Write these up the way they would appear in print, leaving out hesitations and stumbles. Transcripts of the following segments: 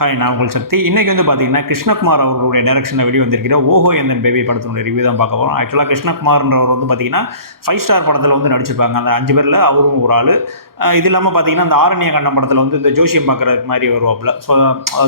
Hi, நான் உங்கள் சக்தி. இன்றைக்கி வந்து பார்த்தீங்கன்னா, கிருஷ்ணகுமார் அவர்களுடைய டைரக்ஷனில் வெளியே வந்திருக்கிற ஓஹோ எந்தன் பேபி படத்தினுடைய ரிவ்யூ தான் பார்க்க போகிறோம். ஆக்சுவலாக கிருஷ்ணகுமார்ன்றவர் வந்து பார்த்தீங்கன்னா, 5 ஸ்டார் படத்தில் வந்து நடிச்சிருப்பாங்க. அந்த 5 பேரில் அவரும் ஒரு ஆள். இது இல்லாமல் பார்த்தீங்கன்னா, அந்த ஆரண்ய கண்டம் படத்தில் வந்து இந்த ஜோசியம் பார்க்குறது மாதிரி வருவாப்பில். ஸோ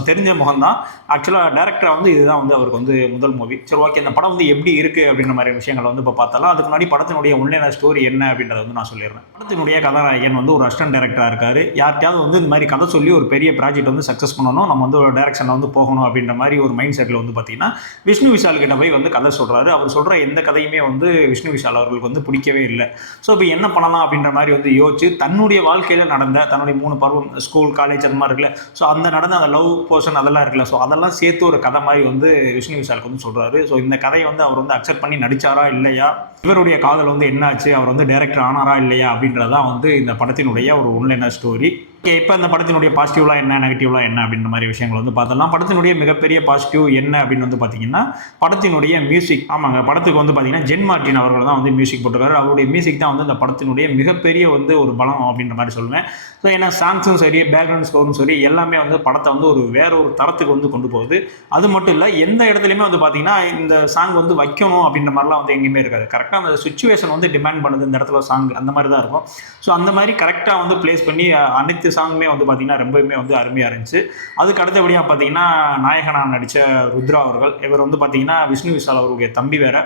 தெரிஞ்ச முகம் தான். ஆக்சுவலாக டேரக்டராக வந்து இதுதான் வந்து அவருக்கு வந்து முதல் மூவி. சரி, ஓகே, இந்த படம் வந்து எப்படி இருக்குது அப்படின்ற மாதிரி விஷயங்கள் வந்து இப்போ பார்த்தாலும், அதுக்கு முன்னாடி படத்தினுடைய உண்மையான ஸ்டோரி என்ன அப்படின்றத வந்து நான் சொல்லிடுறேன். படத்தினுடைய கதாநாயகன் வந்து ஒரு அசிஸ்டன்ட் டைரக்டராக இருக்கார். யார்கிட்டயாவது வந்து இந்த மாதிரி கதை சொல்லி ஒரு பெரிய ப்ராஜெக்ட் வந்து சக்ஸஸ் பண்ணணும், நம்ம வந்து ஒரு டைரக்ஷனில் வந்து போகணும் அப்படின்ற மாதிரி ஒரு மைண்ட் செட்டில் வந்து பார்த்தீங்கன்னா, விஷ்ணு விஷால் கிட்ட போய் வந்து கதை சொல்கிறாரு. அவர் சொல்கிற எந்த கதையுமே வந்து விஷ்ணு விஷால் அவர்களுக்கு வந்து பிடிக்கவே இல்லை. ஸோ இப்போ என்ன பண்ணலாம் அப்படின்ற மாதிரி வந்து யோசிச்சு தன்னுடைய வாழ்க்கையில் நடந்த தன்னுடைய 3 பருவம், ஸ்கூல், காலேஜ் அந்த மாதிரி இருக்குல்ல, ஸோ அந்த நடந்த அந்த லவ் போர்ஷன் அதெல்லாம் இருக்குல்ல, ஸோ அதெல்லாம் சேர்த்து ஒரு கதை மாதிரி வந்து விஷ்ணு விஷாலுக்கு வந்து சொல்கிறாரு. ஸோ இந்த கதையை வந்து அவர் வந்து அக்செப்ட் பண்ணி நடிச்சாரா இல்லையா, இவருடைய காதல் வந்து என்னாச்சு, அவர் வந்து டைரக்டர் ஆனாரா இல்லையா அப்படின்றதான் வந்து இந்த படத்தினுடைய ஒரு ஒன்லைன ஸ்டோரி. ஓகே, இப்போ இந்த படத்தினுடைய பாசிட்டிவ்லாம் என்ன, நெகட்டிவ்லாம் என்ன அப்படின்ற மாதிரி விஷயங்கள் வந்து பார்த்தலாம். படத்தினுடைய மிகப்பெரிய பாசிட்டிவ் என்ன அப்படின்னு வந்து பார்த்தீங்கன்னா, படத்தினுடைய மியூசிக். ஆமாங்க, படத்துக்கு வந்து பார்த்தீங்கன்னா ஜென் மார்ட்டின் அவர்கள் தான் வந்து மியூசிக் போட்டிருக்காரு. அவருடைய மியூசிக் தான் வந்து இந்த படத்தினுடைய மிகப்பெரிய வந்து ஒரு பலம் அப்படின்ற மாதிரி சொல்லுவேன். ஸோ ஏன்னா சாங்ஸும் சரி, பேக்ரவுண்ட் ஸ்கோரும் சரி, எல்லாமே வந்து படத்தை வந்து ஒரு வேற ஒரு தரத்துக்கு வந்து கொண்டு போகுது. அது மட்டும் இல்லை, எந்த இடத்துலையுமே வந்து பார்த்தீங்கன்னா இந்த சாங் வந்து வைக்கணும் அப்படின்ற மாதிரிலாம் வந்து எங்கேயுமே இருக்காது. கரெக்டாக அந்த சுச்சுவேஷன் வந்து டிமாண்ட் பண்ணுது இந்த இடத்துல சாங், அந்த மாதிரி தான் இருக்கும். ஸோ அந்த மாதிரி கரெக்டாக வந்து பிளேஸ் பண்ணி அனைத்து சாங்குமே வந்து பார்த்தீங்கன்னா ரொம்பவுமே வந்து அருமையாக இருந்துச்சு. அதுக்கு அடுத்தபடியாக பார்த்தீங்கன்னா, நாயகனாக நடித்த ருத்ரா அவர்கள், இவர் வந்து பார்த்தீங்கன்னா விஷ்ணு விஷால் அவருடைய தம்பி வேற.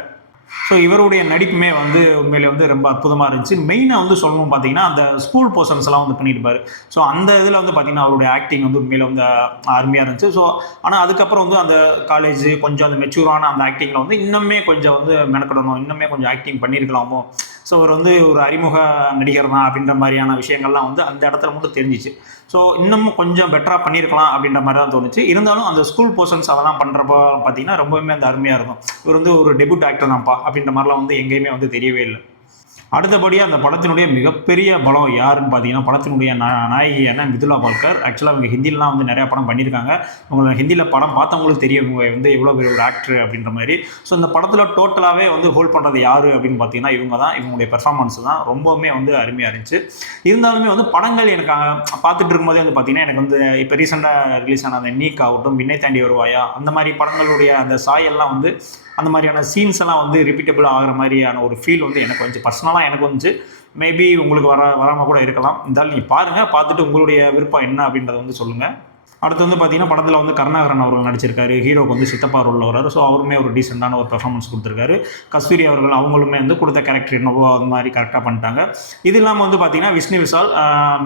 ஸோ இவருடைய நடிப்புமே வந்து உண்மையிலே வந்து ரொம்ப அற்புதமாக இருந்துச்சு. மெயினாக வந்து சொல்லணும் பார்த்தீங்கன்னா, அந்த ஸ்கூல் போர்ஷன்ஸ் எல்லாம் வந்து பண்ணியிருப்பார். ஸோ அந்த இதில் வந்து பார்த்தீங்கன்னா அவருடைய ஆக்டிங் வந்து உண்மையில வந்து அருமையாக இருந்துச்சு. ஸோ ஆனால் அதுக்கப்புறம் வந்து அந்த காலேஜ் கொஞ்சம் அந்த மெச்சூரான அந்த ஆக்டிங்கில் வந்து இன்னுமே கொஞ்சம் வந்து மெனக்கிடணும், இன்னுமே கொஞ்சம் ஆக்டிங் பண்ணியிருக்கலாமோ. ஸோ அவர் வந்து ஒரு அறிமுக நடிகர் தான் அப்படின்ற மாதிரியான விஷயங்கள்லாம் வந்து அந்த இடத்துல மட்டும் தெரிஞ்சிச்சு. ஸோ இன்னமும் கொஞ்சம் பெட்டராக பண்ணியிருக்கலாம் அப்படின்ற மாதிரி தான் தோணுச்சு. இருந்தாலும் அந்த ஸ்கூல் போர்ஷன்ஸ் அதெல்லாம் பண்ணுறப்போ பார்த்தீங்கன்னா ரொம்பவுமே அந்த அருமையாக இருக்கும். இவர் வந்து ஒரு டெபியூட் ஆக்டர் தான்ப்பா அப்படின்ற மாதிரிலாம் வந்து எங்கேயுமே வந்து தெரியவே இல்லை. அடுத்தபடியாக அந்த படத்தினுடைய மிகப்பெரிய பலம் யாருன்னு பார்த்தீங்கன்னா, படத்தினுடைய நாயகியான மிதுலா பால்கர். ஆக்சுவலாக அவங்க ஹிந்திலலாம் வந்து நிறையா படம் பண்ணியிருக்காங்க. அவங்க ஹிந்தியில் படம் பார்த்தவங்களுக்கு தெரியும் இவங்க வந்து எவ்வளோ பெரிய ஒரு ஆக்டர் அப்படின்ற மாதிரி. ஸோ இந்த படத்தில் டோட்டலாகவே வந்து ஹோல்ட் பண்ணுறது யார் அப்படின்னு பார்த்தீங்கன்னா இவங்க தான். இவங்களுடைய பெர்ஃபார்மன்ஸ் தான் ரொம்பவுமே வந்து அருமையாக இருந்துச்சு. இருந்தாலுமே வந்து படங்கள் எனக்கு பார்த்துட்டு இருக்கும்போதே வந்து பார்த்தீங்கன்னா, எனக்கு வந்து இப்போ ரீசெண்டாக ரிலீஸ் ஆன அந்த நீக் ஆகட்டும், விண்ணை தாண்டி வருவாயா, அந்த மாதிரி படங்களுடைய அந்த சாயெல்லாம் வந்து அந்த மாதிரியான சீன்ஸ் எல்லாம் வந்து ரிப்பீட்டபிள் ஆகிற மாதிரியான ஒரு ஃபீல் வந்து எனக்கு வந்து பர்சனலாக எனக்கு வந்துச்சு. மேபி உங்களுக்கு வராமல் கூட இருக்கலாம். இருந்தாலும் நீங்கள் பாருங்கள், பார்த்துட்டு உங்களுடைய விருப்பம் என்ன அப்படின்றத வந்து சொல்லுங்கள். அடுத்து வந்து பார்த்தீங்கன்னா, படத்தில் வந்து கருணாகரன் அவர்கள் நடிச்சிருக்காரு. ஹீரோக்கு வந்து சித்தப்பா ரோலில் வராரு. ஸோ அவருமே ஒரு டீசெண்டான ஒரு பெர்ஃபார்மன்ஸ் கொடுத்துருக்காரு. கஸ்தூரி அவர்கள் அவங்களுமே வந்து கொடுத்த கேரக்டர் என்னவோ அது மாதிரி கரெக்டாக பண்ணிட்டாங்க. இது இல்லாமல் வந்து பார்த்தீங்கன்னா, விஷ்ணு விஷால்,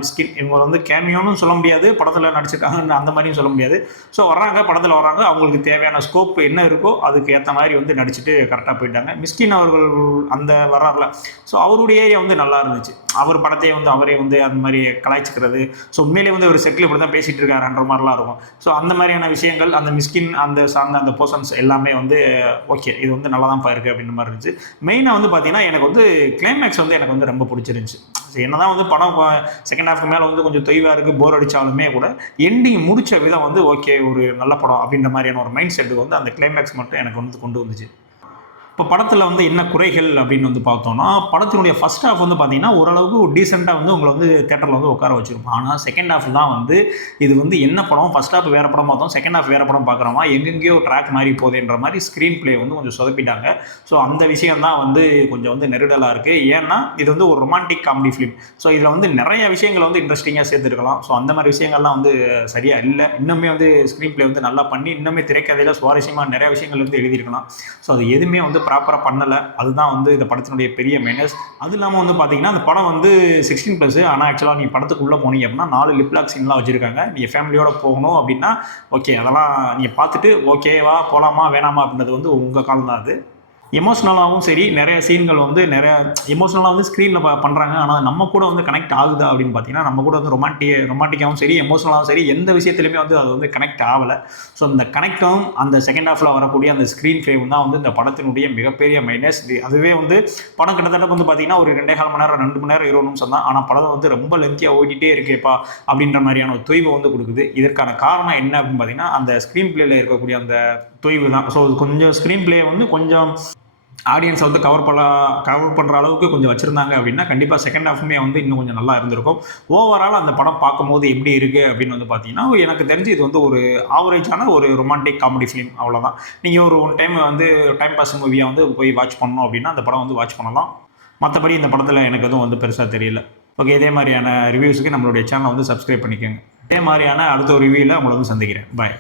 மிஸ்கின், இவங்க வந்து கேமியோன்னு சொல்ல முடியாது, படத்தில் நடிச்சிருக்காங்க அந்த மாதிரியும் சொல்ல முடியாது. ஸோ வர்றாங்க, படத்தில் வர்றாங்க, அவங்களுக்கு தேவையான ஸ்கோப் என்ன இருக்கோ அதுக்கு ஏற்ற மாதிரி வந்து நடிச்சுட்டு கரெக்டாக போயிட்டாங்க. மிஸ்கின் அவர்கள் அந்த வர்றாருல, ஸோ அவருடைய ஏரியா வந்து நல்லா இருந்துச்சு. அவர் படத்தையே வந்து அவரே வந்து அந்த மாதிரி கலாய்ச்சிக்கிறது. ஸோ உண்மையிலே வந்து ஒரு செட்டில் இப்படி தான் பேசிகிட்டு இருக்காருன்ற மாதிரிலாம் இருக்கும். ஸோ அந்த மாதிரியான விஷயங்கள், அந்த மிஸ்கின், அந்த சாங், அந்த போர்ஷன்ஸ் எல்லாமே வந்து ஓகே, இது வந்து நல்லா தான் இருக்குது அப்படின்ற மாதிரி இருந்துச்சு. மெயினாக வந்து பார்த்தீங்கன்னா, எனக்கு வந்து கிளைமேக்ஸ் வந்து எனக்கு வந்து ரொம்ப பிடிச்சிருந்துச்சு. என்னதான் வந்து படம் செகண்ட் ஹாஃப்க்கு மேலே வந்து கொஞ்சம் தொய்வாக இருக்குது, போர் அடித்தாலுமே கூட எண்டிங் முடித்த விதம் வந்து ஓகே, ஒரு நல்ல படம் அப்படின்ற மாதிரியான ஒரு மைண்ட் செட்டுக்கு வந்து அந்த கிளைமேக்ஸ் மட்டும் எனக்கு வந்து கொண்டு வந்துச்சு. இப்போ படத்தில் வந்து என்ன குறைகள் அப்படின்னு வந்து பார்த்தோம்னா, படத்தினுடைய ஃபர்ஸ்ட் ஹாஃப் வந்து பார்த்தீங்கன்னா ஓரளவுக்கு டீசெண்டாக வந்து உங்களை வந்து தேட்டரில் வந்து உட்கார வச்சுருப்போம். ஆனால் செகண்ட் ஹாஃப் தான் வந்து இது வந்து என்ன படம், ஃபர்ஸ்ட் ஹாஃப் வேறு படம் பார்த்தோம், செகண்ட் ஹாஃப் வேறு படம் பார்க்குறோமா, எங்கெங்கேயோ ட்ராக் மாதிரி போகுதுன்ற மாதிரி ஸ்க்ரீன் பிளே வந்து கொஞ்சம் சொதப்பிட்டாங்க. ஸோ அந்த விஷயம் தான் வந்து கொஞ்சம் வந்து நெருடலாக இருக்குது. ஏன்னா இது வந்து ஒரு ரொமான்டிக் காமெடி ஃபிலிம். ஸோ இதில் வந்து நிறைய விஷயங்கள் வந்து இன்ட்ரெஸ்டிங்காக சேர்த்துருக்கலாம். ஸோ அந்த மாதிரி விஷயங்கள்லாம் வந்து சரியாக இல்லை. இன்னுமே வந்து ஸ்க்ரீன் பிளே வந்து நல்லா பண்ணி இன்னுமே திரைக்கதையில் சுவாரஸ்யமாக நிறைய விஷயங்கள் வந்து எழுதியிருக்கலாம். ஸோ அது எதுவுமே வந்து ப்ராப்பராக பண்ணலை. அதுதான் வந்து இந்த படத்தினுடைய பெரிய மைனஸ். அது இல்லாமல் வந்து பார்த்தீங்கன்னா, அந்த படம் வந்து 16+. ஆனால் ஆக்சுவலாக நீங்கள் படத்துக்குள்ளே போனீங்க அப்படின்னா 4 லிப்லாக் சீன்லாம் வச்சுருக்காங்க. நீங்கள் ஃபேமிலியோடு போகணும் அப்படின்னா ஓகே, அதெல்லாம் நீங்கள் பார்த்துட்டு ஓகேவா போகலாமா வேணாமா அப்படின்றது வந்து உங்கள் காலம் தான். அது எமோஷ்னலாகவும் சரி, நிறைய சீன்கள் வந்து நிறைய எமோஷ்னலாக வந்து ஸ்க்ரீனில் பண்ணுறாங்க. ஆனால் நம்ம கூட வந்து கனெக்ட் ஆகுதா அப்படின்னு பார்த்தீங்கன்னா, நம்ம கூட வந்து ரொமான்டிக்காகவும் சரி, எமோஷ்னலாகவும் சரி, எந்த விஷயத்துலையுமே வந்து அது வந்து கனெக்ட் ஆகலை. ஸோ இந்த கனெக்டும் அந்த செகண்ட் ஹாஃபில் வரக்கூடிய அந்த ஸ்க்ரீன் ஃப்ரேம் தான் வந்து இந்த படத்தினுடைய மிகப்பெரிய மைனஸ். அதுவே வந்து படம் கிட்டத்தட்ட வந்து பார்த்தீங்கன்னா ஒரு 2.25 மணி நேரம், 2 மணி நேரம் 20 நிமிஷம் தான். ஆனால் படம் வந்து ரொம்ப லென்த்தியாக ஓடிட்டே இருக்கேப்பா அப்படின்ற மாதிரியான ஒரு தொய்வை வந்து கொடுக்குது. இதற்கான காரணம் என்ன அப்படின்னு பார்த்தீங்கன்னா, அந்த ஸ்க்ரீன் பிளேயில் இருக்கக்கூடிய அந்த தொய்வு தான். ஸோ கொஞ்சம் ஸ்க்ரீன் பிளே வந்து கொஞ்சம் ஆடியன்ஸை வந்து கவர் பண்ணுற அளவுக்கு கொஞ்சம் வச்சுருந்தாங்க அப்படின்னா கண்டிப்பாக செகண்ட் ஹாஃபுமே வந்து இன்னும் கொஞ்சம் நல்லா இருந்திருக்கும். ஓவரால் அந்த படம் பார்க்கும்போது எப்படி இருக்குது அப்படின்னு வந்து பார்த்தீங்கன்னா, எனக்கு தெரிஞ்சு இது வந்து ஒரு ஆவரேஜான ஒரு ரொமான்டிக் காமெடி ஃபிலிம் அவ்வளோதான். நீங்கள் ஒரு ஒன் டைம் வந்து டைம் பாஸ் மூவியை வந்து போய் வாட்ச் பண்ணணும் அப்படின்னா அந்த படம் வந்து வாட்ச் பண்ணலாம். மற்றபடி இந்த படத்தில் எனக்கு எதுவும் வந்து பெருசாக தெரியல. ஓகே, இதே மாதிரியான ரிவ்யூஸுக்கு நம்மளுடைய சேனலை வந்து சப்ஸ்கிரைப் பண்ணிக்கோங்க. இதே மாதிரியான அடுத்த ஒரு ரிவ்யூவில் உங்களை வந்து சந்திக்கிறேன். பாய்.